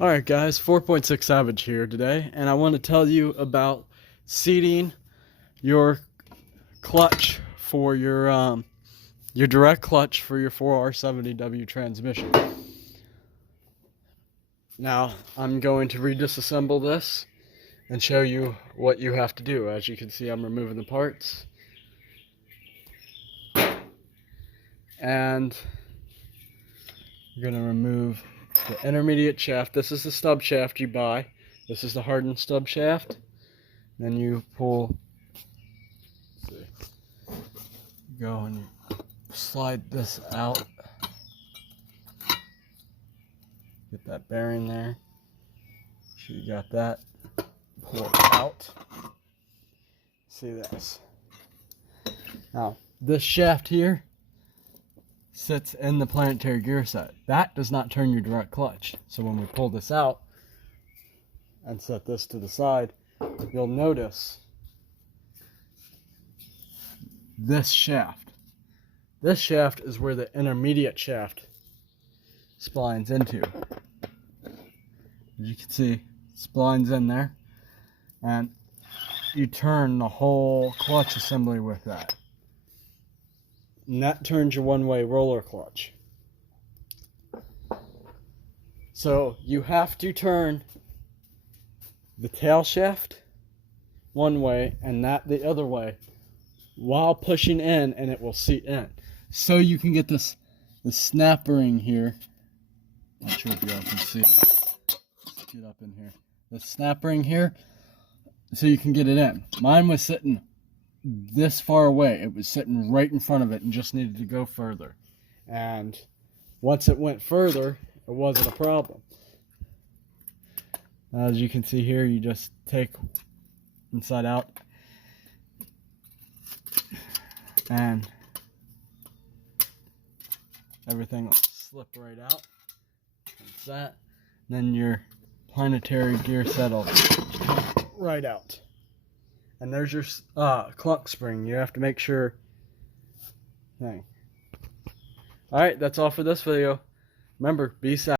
Alright guys, 4.6 Savage here today, and I want to tell you about seating your clutch for your direct clutch for your 4R70W transmission. Now, I'm going to redisassemble this and show you what you have to do. As you can see, I'm removing the parts. And you're going to remove the intermediate shaft. This is the stub shaft you buy. This is the hardened stub shaft. Then you pull, let's see, you go and you slide this out. Get that bearing there. Make sure you got that. Pull it out. See this. Now, this shaft here sits in the planetary gear set. That does not turn your direct clutch. So when we pull this out and set this to the side, you'll notice this shaft. This shaft is where the intermediate shaft splines into. As you can see, splines in there, and you turn the whole clutch assembly with that. And that turns your one-way roller clutch. So you have to turn the tail shaft one way and that the other way while pushing in, and it will seat in. So you can get the snap ring here. Not sure if you all can see it. Let's get up in here. The snap ring here, so you can get it in. Mine was sitting this far away. It was sitting right in front of it and just needed to go further. And once it went further, it wasn't a problem. As you can see here, you just take inside out and everything will slip right out. That's that. Then your planetary gear set will come right out. And there's your clunk spring. You have to make sure. Alright, that's all for this video. Remember, be safe.